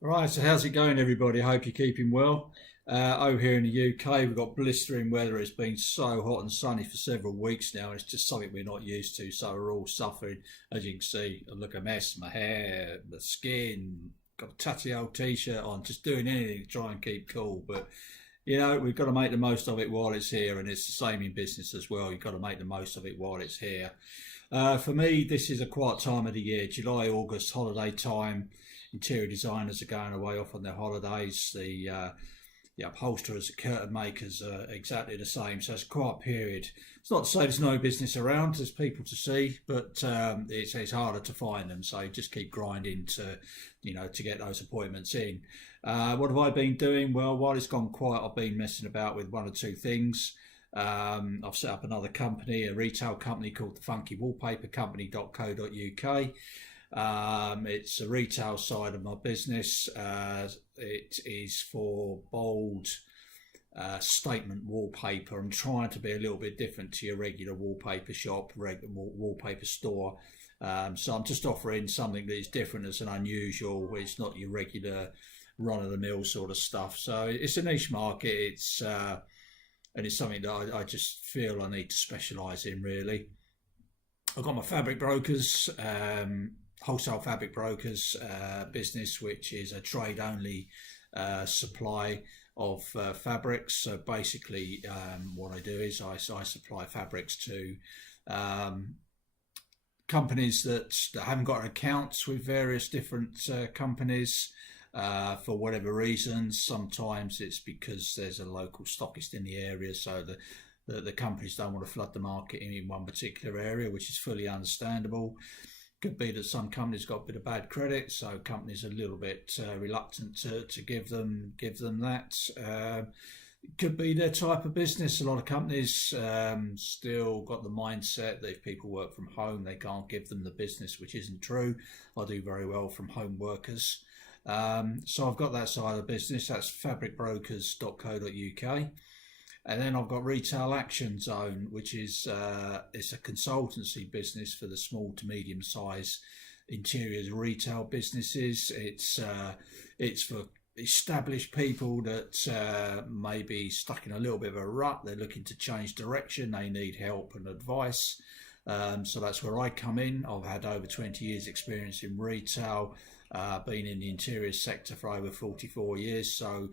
Right, so how's it going, everybody? I hope you're keeping well. Over here in the UK, we've got blistering weather. It's been so hot and sunny for several weeks now, and it's just something we're not used to. So we're all suffering. As you can see, I look a mess. My hair, my skin, got a tatty old t-shirt on, just doing anything to try and keep cool. But we've got to make the most of it while it's here, and it's the same in business as well. You've got to make the most of it while it's here. For me, this is a quiet time of the year, July, August, holiday time. Interior designers are going away off on their holidays. The upholsterers, the curtain makers are exactly the same. So it's a quiet period. It's not to say there's no business around. There's people to see, but it's harder to find them. So just keep grinding to get those appointments in. What have I been doing? Well, while it's gone quiet, I've been messing about with one or two things. I've set up another company, a retail company called the funkywallpapercompany.co.uk. It's a retail side of my business. It is for bold statement wallpaper. I'm trying to be a little bit different to your regular wallpaper shop, regular wallpaper store. So I'm just offering something that is different, as an unusual. It's not your regular run of the mill sort of stuff. So it's a niche market. And it's something that I just feel I need to specialise in, really. I've got my fabric brokers, wholesale fabric brokers business, which is a trade only supply of fabrics. So basically, what I do is I supply fabrics to companies that haven't got accounts with various different companies. For whatever reasons, sometimes it's because there's a local stockist in the area, so the companies don't want to flood the market in one particular area, which is fully understandable. Could be that some companies got a bit of bad credit, so companies are a little bit reluctant to give them that. Could be their type of business. A lot of companies still got the mindset that if people work from home, they can't give them the business, which isn't true. I do very well from home workers. So I've got that side of the business. That's fabricbrokers.co.uk. And then I've got Retail Action Zone, which is it's a consultancy business for the small to medium size interiors retail businesses. It's for established people that may be stuck in a little bit of a rut. They're looking to change direction. They need help and advice. So that's where I come in. I've had over 20 years experience in retail, been in the interior sector for over 44 years. So,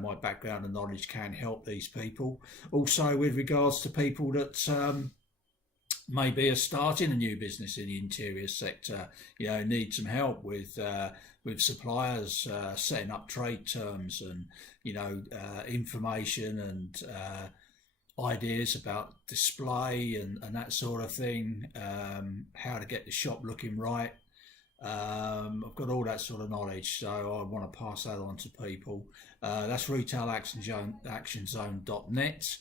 my background and knowledge can help these people. Also, with regards to people that maybe are starting a new business in the interior sector, need some help with suppliers, setting up trade terms and, information and ideas about display and that sort of thing, how to get the shop looking right. I've got all that sort of knowledge, so I want to pass that on to people. That's retailaction.net.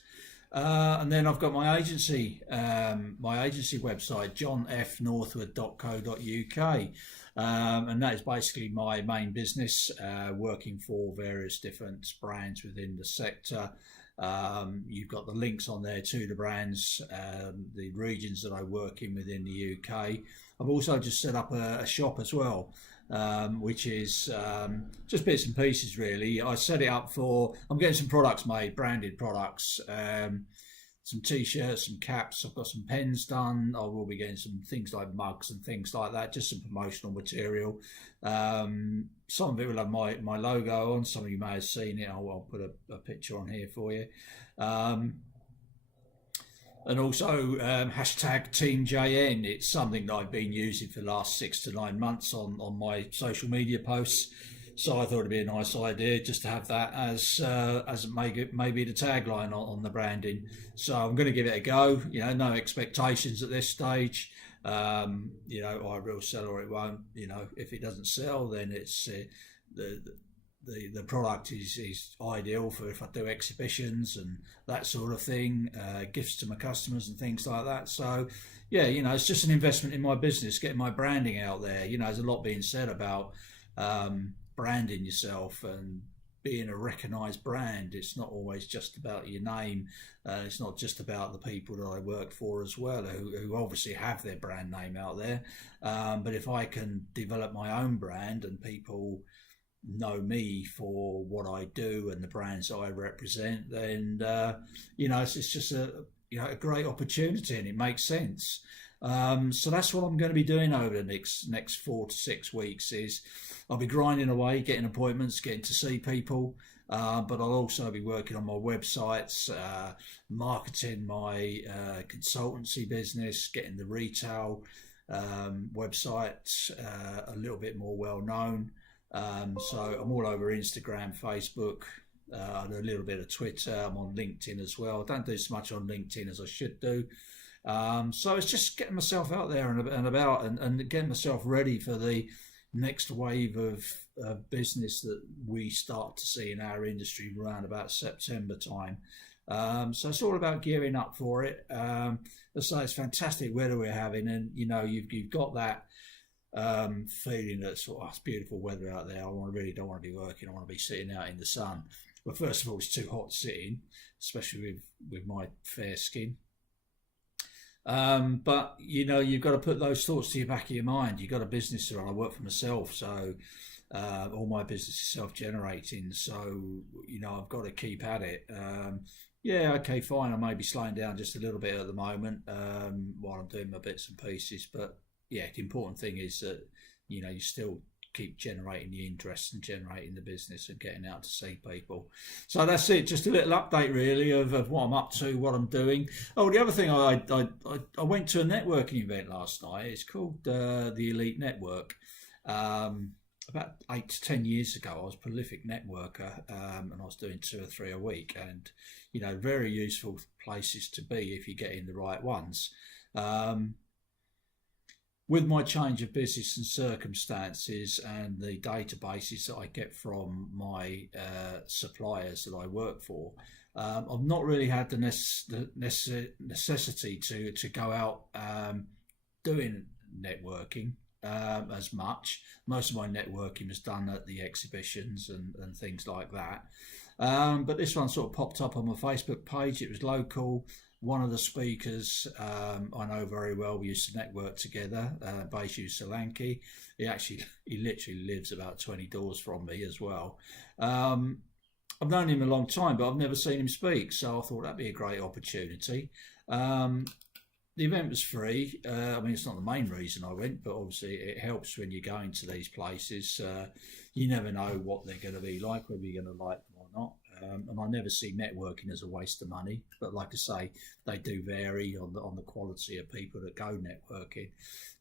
And then I've got my agency website, johnfnorthwood.co.uk. And that is basically my main business, working for various different brands within the sector. You've got the links on there to the brands, the regions that I work in within the UK. I've also just set up a shop as well, which is just bits and pieces really. I set it up I'm getting some products made, branded products, some t-shirts, some caps. I've got some pens done. I will be getting some things like mugs and things like that, just some promotional material. Some of it will have my logo on. Some of you may have seen it. I'll put a picture on here for you. And also hashtag Team JN. It's something that I've been using for the last 6 to 9 months on my social media posts. So I thought it'd be a nice idea just to have that as maybe the tagline on the branding. So I'm going to give it a go. No expectations at this stage. I will sell or it won't. If it doesn't sell, then it's the product is ideal for if I do exhibitions and that sort of thing, gifts to my customers and things like that. So yeah, it's just an investment in my business, getting my branding out there. There's a lot being said about branding yourself and being a recognised brand. It's not always just about your name. It's not just about the people that I work for as well, who obviously have their brand name out there. But if I can develop my own brand and people know me for what I do and the brands I represent, then it's just a great opportunity, and it makes sense. So that's what I'm going to be doing over the next 4 to 6 weeks. Is I'll be grinding away, getting appointments, getting to see people. But I'll also be working on my websites, marketing my consultancy business, getting the retail website a little bit more well known. So I'm all over Instagram, Facebook. I do a little bit of Twitter. I'm on LinkedIn as well. I don't do so much on LinkedIn as I should do. So it's just getting myself out there and about, and getting myself ready for the next wave of business that we start to see in our industry around about September time. So it's all about gearing up for it. Let's say it's fantastic weather we're having, and you've got that feeling that it's beautiful weather out there. Really don't want to be working. I want to be sitting out in the sun. Well, first of all, it's too hot to sit in, especially with my fair skin. But you've got to put those thoughts to your back of your mind. You've got a business to run. I work for myself, so all my business is self-generating. So I've got to keep at it. Yeah, okay, fine. I may be slowing down just a little bit at the moment while I'm doing my bits and pieces. But yeah, the important thing is that you still keep generating the interest and generating the business and getting out to see people. So that's it. Just a little update really of what I'm up to, what I'm doing. Oh, the other thing, I went to a networking event last night. It's called the Elite Network. About 8 to 10 years ago, I was a prolific networker, and I was doing 2 or 3 a week, and very useful places to be if you get in the right ones. With my change of business and circumstances and the databases that I get from my suppliers that I work for, I've not really had the necessity to go out doing networking as much. Most of my networking was done at the exhibitions and things like that. But this one sort of popped up on my Facebook page. It was local. One of the speakers I know very well. We used to network together, Baiju Solanki. He literally lives about 20 doors from me as well. I've known him a long time, but I've never seen him speak, so I thought that'd be a great opportunity. The event was free. It's not the main reason I went, but obviously it helps when you're going to these places. You never know what they're going to be like, whether you're going to like them or not. And I never see networking as a waste of money, but like I say, they do vary on the quality of people that go networking.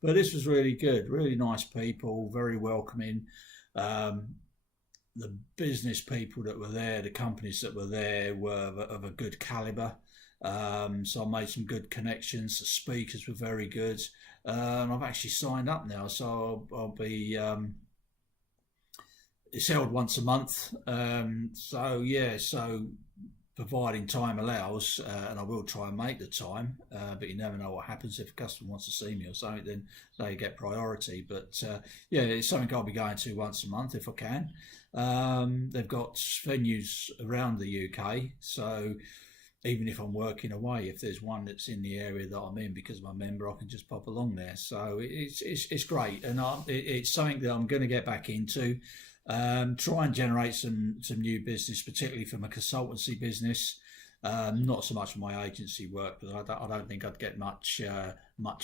But this was really good, really nice people, very welcoming. The business people that were there, the companies that were there were of a good caliber. So I made some good connections. The speakers were very good. And I've actually signed up now, so I'll be... it's held once a month, so providing time allows, and I will try and make the time, but you never know what happens. If a customer wants to see me or something, then they get priority. But it's something I'll be going to once a month if I can. They've got venues around the UK, so even if I'm working away, if there's one that's in the area that I'm in because I'm a member, I can just pop along there. So it's great, and it's something that I'm going to get back into. Try and generate some new business, particularly from a consultancy business. Not so much from my agency work, but I don't think I'd get much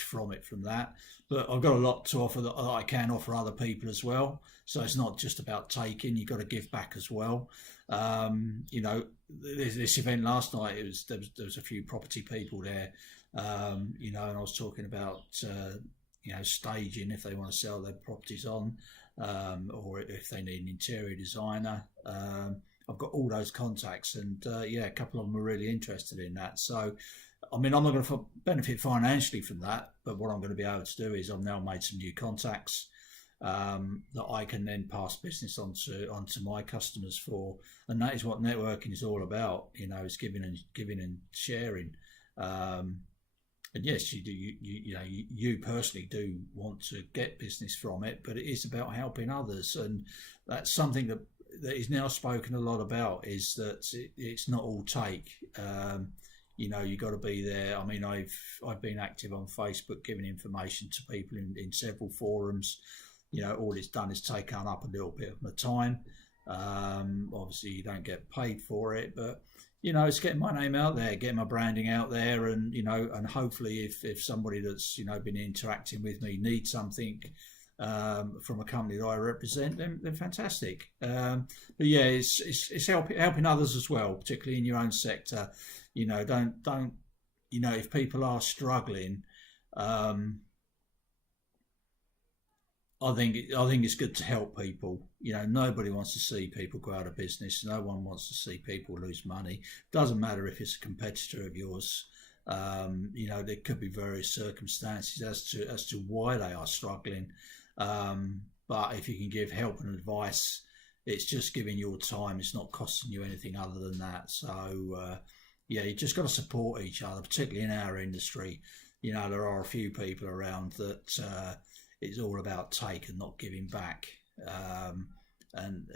from it from that. But I've got a lot to offer that I can offer other people as well. So it's not just about taking; you've got to give back as well. This event last night, there was a few property people there, and I was talking about staging if they want to sell their properties on. Or if they need an interior designer. I've got all those contacts, and a couple of them are really interested in that. So, I'm not going to benefit financially from that, but what I'm going to be able to do is I've now made some new contacts that I can then pass business onto my customers for, and that is what networking is all about. It's giving and sharing. And yes, you do. You personally do want to get business from it, but it is about helping others, and that's something that is now spoken a lot about. Is that it's not all take. You've got to be there. I've been active on Facebook, giving information to people in several forums. all it's done is taken up a little bit of my time. Obviously, you don't get paid for it, but it's getting my name out there, getting my branding out there, and and hopefully, if somebody that's been interacting with me needs something from a company that I represent, then fantastic. But yeah, it's helping others as well, particularly in your own sector. Don't if people are struggling. I think it's good to help people. Nobody wants to see people go out of business. No one wants to see people lose money. Doesn't matter if it's a competitor of yours. There could be various circumstances as to why they are struggling. But if you can give help and advice, it's just giving your time. It's not costing you anything other than that. So you just got to support each other, particularly in our industry. There are a few people around that. It's all about take and not giving back, and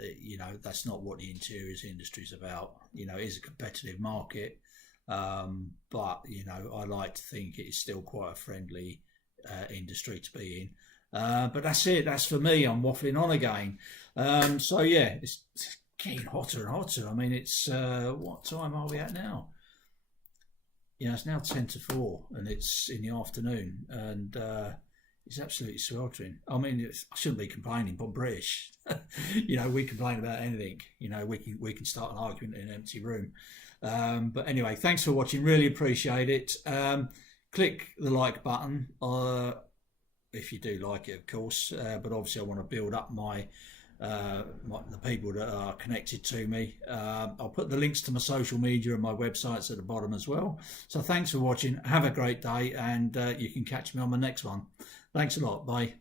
that's not what the interiors industry is about. It is a competitive market, but I like to think it is still quite a friendly industry to be in. But that's it. That's for me. I'm waffling on again. So yeah, it's getting hotter and hotter. I mean, it's what time are we at now? It's now 10 to 4, and it's in the afternoon, and it's absolutely sweltering. I mean, I shouldn't be complaining, but I'm British. We complain about anything. We can start an argument in an empty room. But anyway, thanks for watching. Really appreciate it. Click the like button if you do like it, of course. But obviously, I want to build up the people that are connected to me. I'll put the links to my social media and my websites at the bottom as well. So thanks for watching. Have a great day, and you can catch me on the next one. Thanks a lot. Bye.